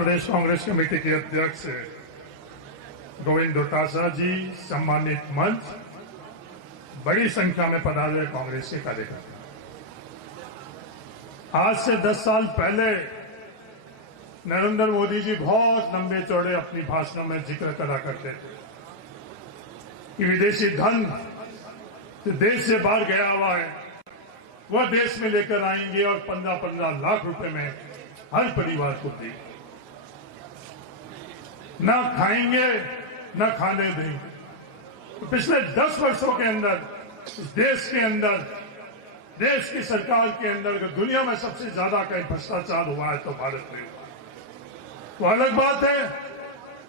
प्रदेश Congress committee के अध्यक्ष गोविंद डोटासरा जी, सम्मानित मंच, बड़ी संख्या में पधारे कांग्रेस के कार्यकर्ता। आज से 10 साल पहले नरेंद्र मोदी जी बहुत लंबे चौड़े अपनी भाषणों में जिक्र करा करते थे कि विदेशी धन जो देश से बाहर गया हुआ है वह देश में लेकर आएंगे और 15-15 लाख रुपए में हर परिवार को देंगे, न खाएंगे न खाने देंगे। तो पिछले 10 वर्षों के अंदर इस देश के अंदर, देश की सरकार के अंदर अगर दुनिया में सबसे ज्यादा कहीं भ्रष्टाचार हुआ है तो भारत में। तो अलग बात है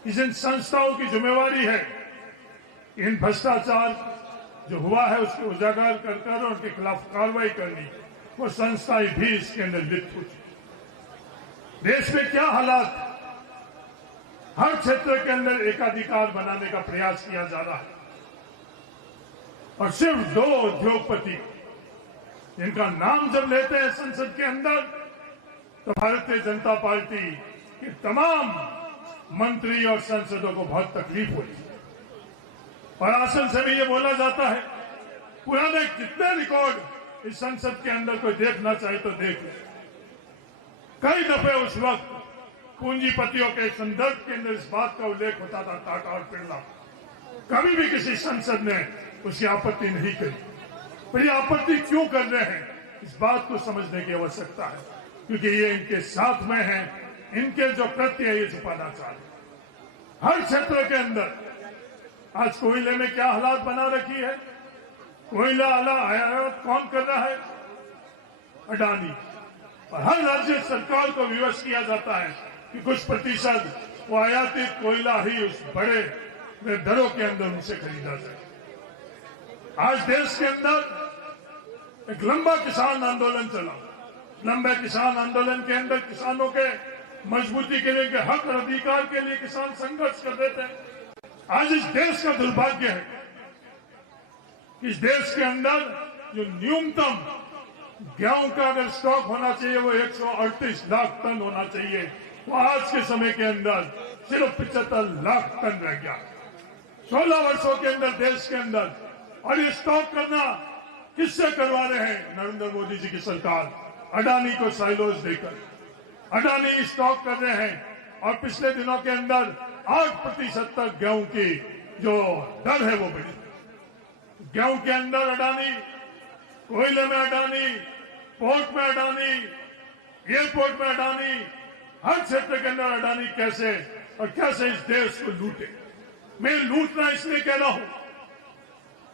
कि जिन संस्थाओं की जिम्मेवारी है इन भ्रष्टाचार जो हुआ है उसको उजागर कर उनके खिलाफ कार्रवाई करनी, वो संस्थाएं भी इसके अंदर लिप्त हो चुकी। देश में क्या हालात, हर क्षेत्र के अंदर एकाधिकार बनाने का प्रयास किया जा रहा है और सिर्फ 2 उद्योगपति जिनका नाम जब लेते हैं संसद के अंदर तो भारतीय जनता पार्टी के तमाम मंत्री और सांसदों को बहुत तकलीफ होती है। प्रशासन से भी ये बोला जाता है पुराने कितने रिकॉर्ड इस संसद के अंदर कोई देखना चाहे तो देख ले। कई दफे उस वक्त पूंजीपतियों के संदर्भ के अंदर इस बात का उल्लेख होता था, टाटा और बिरला। कभी भी किसी संसद ने उसकी आपत्ति नहीं करी। पर ये आपत्ति क्यों कर रहे हैं, इस बात को समझने की आवश्यकता है, क्योंकि ये इनके साथ में है, इनके जो कृत्य है ये छुपाना चाहते। हर क्षेत्र के अंदर आज कोयले में क्या हालात बना रखी है, कोयला आयात कौन कर रहा है? अडानी। और हर राज्य सरकार को विवश किया जाता है कि कुछ प्रतिशत वो आयातित कोयला ही उस बड़े दरों के अंदर उनसे खरीदा जाए। आज देश के अंदर एक लंबा किसान आंदोलन चला। लंबे किसान आंदोलन के अंदर किसानों के मजबूती के लिए, के हक और अधिकार के लिए किसान संघर्ष कर रहे थे। आज इस देश का दुर्भाग्य है कि इस देश के अंदर जो न्यूनतम गेहूं का अगर स्टॉक होना चाहिए वो 138 लाख टन होना चाहिए, वो आज के समय के अंदर सिर्फ 75 लाख टन रह गया। 16 वर्षों के अंदर देश के अंदर। और ये स्टॉक करना किससे करवा रहे हैं? नरेंद्र मोदी जी की सरकार अडानी को साइलोज देकर अडानी स्टॉक कर रहे हैं। और पिछले दिनों के अंदर 8% तक गेहूं की जो दर है वो बढ़ी। गेहूं के अंदर अडानी, कोयले में अडानी, पोर्ट में अडानी, एयरपोर्ट में अडानी, हर क्षेत्र के अंदर अडानी कैसे इस देश को लूटे। मैं लूटना इसलिए कह रहा हूं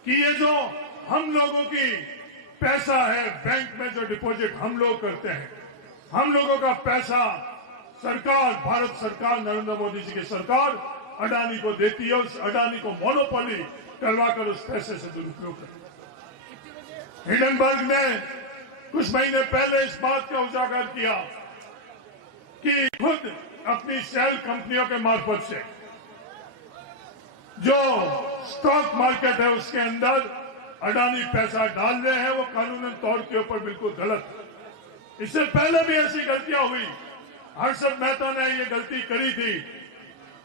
कि ये जो हम लोगों की पैसा है बैंक में जो डिपॉजिट हम लोग करते हैं, हम लोगों का पैसा सरकार, भारत सरकार, नरेंद्र मोदी जी की सरकार अडानी को देती है। उस अडानी को मोनोपोली करवाकर उस पैसे से दुरुपयोग करती है। हिंडनबर्ग ने कुछ महीने पहले इस बात का उजागर किया कि खुद अपनी शेल कंपनियों के मार्फत से जो स्टॉक मार्केट है उसके अंदर अडानी पैसा डाल रहे हैं, वो कानूनन तौर के ऊपर बिल्कुल गलत है। इससे पहले भी ऐसी गलतियां हुई। हर्षद मेहता ने ये गलती करी थी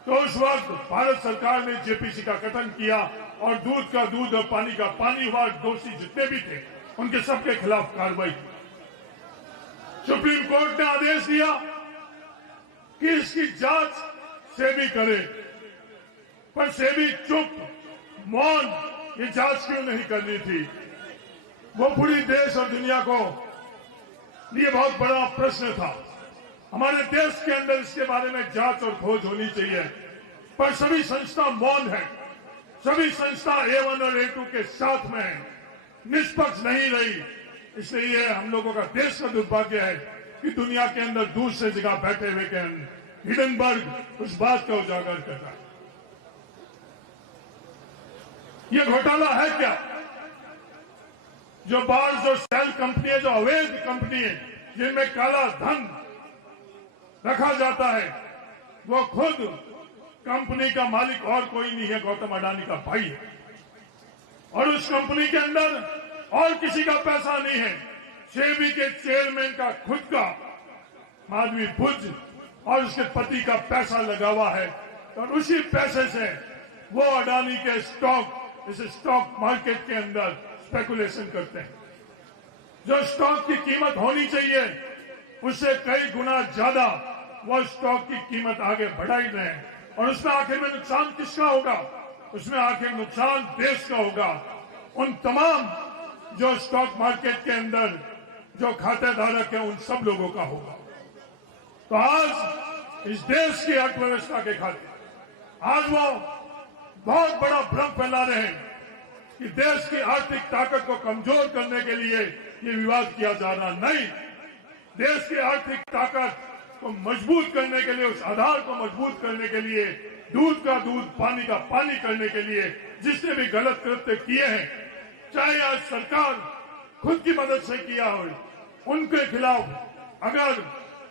तो उस वक्त भारत सरकार ने जेपीसी का गठन किया और दूध का दूध और पानी का पानी हुआ। दोषी जितने भी थे उनके सबके खिलाफ कार्रवाई की। सुप्रीम कोर्ट ने आदेश दिया कि इसकी जांच सेबी करे, पर सेबी चुप मौन, ये जांच क्यों नहीं करनी थी? वो पूरी देश और दुनिया को लिए बहुत बड़ा प्रश्न था। हमारे देश के अंदर इसके बारे में जांच और खोज होनी चाहिए, पर सभी संस्था मौन है। सभी संस्था A1 और A2 के साथ में है, निष्पक्ष नहीं रही। इसलिए ये हम लोगों का देश का दुर्भाग्य है कि दुनिया के अंदर दूसरे जगह बैठे हुए के हिंडनबर्ग उस बात का उजागर कर रहा है। ये घोटाला है क्या? जो बाहर जो शेल कंपनी है, जो अवैध कंपनी है, जिनमें काला धन रखा जाता है, वो खुद कंपनी का मालिक और कोई नहीं है, गौतम अडानी का भाई है। और उस कंपनी के अंदर और किसी का पैसा नहीं है। सेबी के चेयरमैन का खुद का माधवी भुज और उसके पति का पैसा लगा हुआ है और उसी पैसे से वो अडानी के स्टॉक, इस स्टॉक मार्केट के अंदर स्पेकुलेशन करते हैं। जो स्टॉक की कीमत होनी चाहिए उससे कई गुना ज्यादा वो स्टॉक की कीमत आगे बढ़ाई रहे हैं और उसमें आखिर में नुकसान किसका होगा? उसमें आखिर नुकसान देश का होगा। उन तमाम जो स्टॉक मार्केट के अंदर जो खातेधारक है उन सब लोगों का होगा। तो आज इस देश की अर्थव्यवस्था के खातिर आज वो बहुत बड़ा भ्रम फैला रहे हैं कि देश की आर्थिक ताकत को कमजोर करने के लिए ये विवाद किया जा रहा नहीं। देश की आर्थिक ताकत को मजबूत करने के लिए, उस आधार को मजबूत करने के लिए, दूध का दूध पानी का पानी करने के लिए जिसने भी गलत कृत्य किए हैं, चाहे आज सरकार खुद की मदद से किया हो, उनके खिलाफ अगर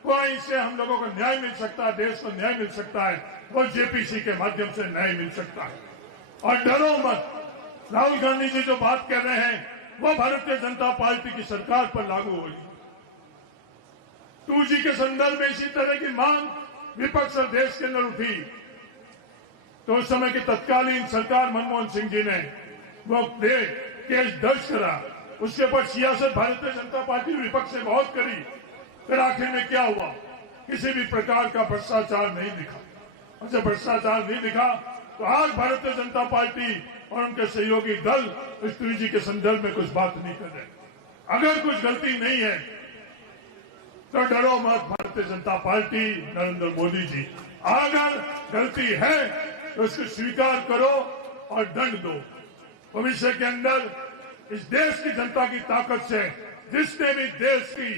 कोई से हम लोगों को न्याय मिल सकता है, देश को न्याय मिल सकता है, वो जेपीसी के माध्यम से न्याय मिल सकता है। और डरो मत, राहुल गांधी जी जो बात कर रहे हैं वो भारतीय जनता पार्टी की सरकार पर लागू होगी। 2G के संदर्भ में इसी तरह की मांग विपक्ष और देश के अंदर उठी तो उस समय की तत्कालीन सरकार मनमोहन सिंह जी ने वो केस दर्ज करा। उसके ऊपर सियासत भारतीय जनता पार्टी विपक्ष ने बहुत करी। फिर आखिर में क्या हुआ? किसी भी प्रकार का भ्रष्टाचार नहीं दिखा। और जब भ्रष्टाचार नहीं दिखा तो आज भारतीय जनता पार्टी और उनके सहयोगी दल इस 2G के संदर्भ में कुछ बात नहीं कर रहे। अगर कुछ गलती नहीं है तो डरो मत भारतीय जनता पार्टी, नरेंद्र मोदी जी। अगर गलती है तो उसको स्वीकार करो और दंड दो। भविष्य के अंदर इस देश की जनता की ताकत से जिसने भी देश की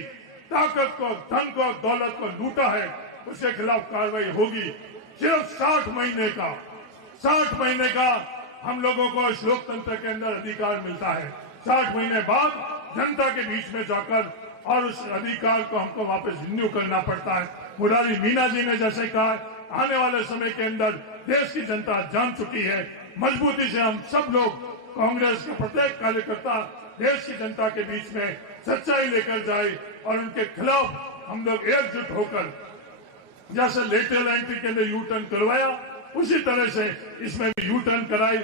ताकत को, धन को, दौलत को लूटा है उसके खिलाफ कार्रवाई होगी। सिर्फ 60 महीने का हम लोगों को इस लोकतंत्र के अंदर अधिकार मिलता है। 60 महीने बाद जनता के बीच में जाकर और उस अधिकार को हमको वापस रिन्यू करना पड़ता है। मुरारी मीना जी ने जैसे कहा, आने वाले समय के अंदर देश की जनता जान चुकी है। मजबूती से हम सब लोग, कांग्रेस का प्रत्येक कार्यकर्ता देश की जनता के बीच में सच्चाई लेकर जाए और उनके खिलाफ हम लोग एकजुट होकर, जैसे लेटरल एंट्री के अंदर यू टर्न करवाया उसी तरह से इसमें भी यू टर्न कराए।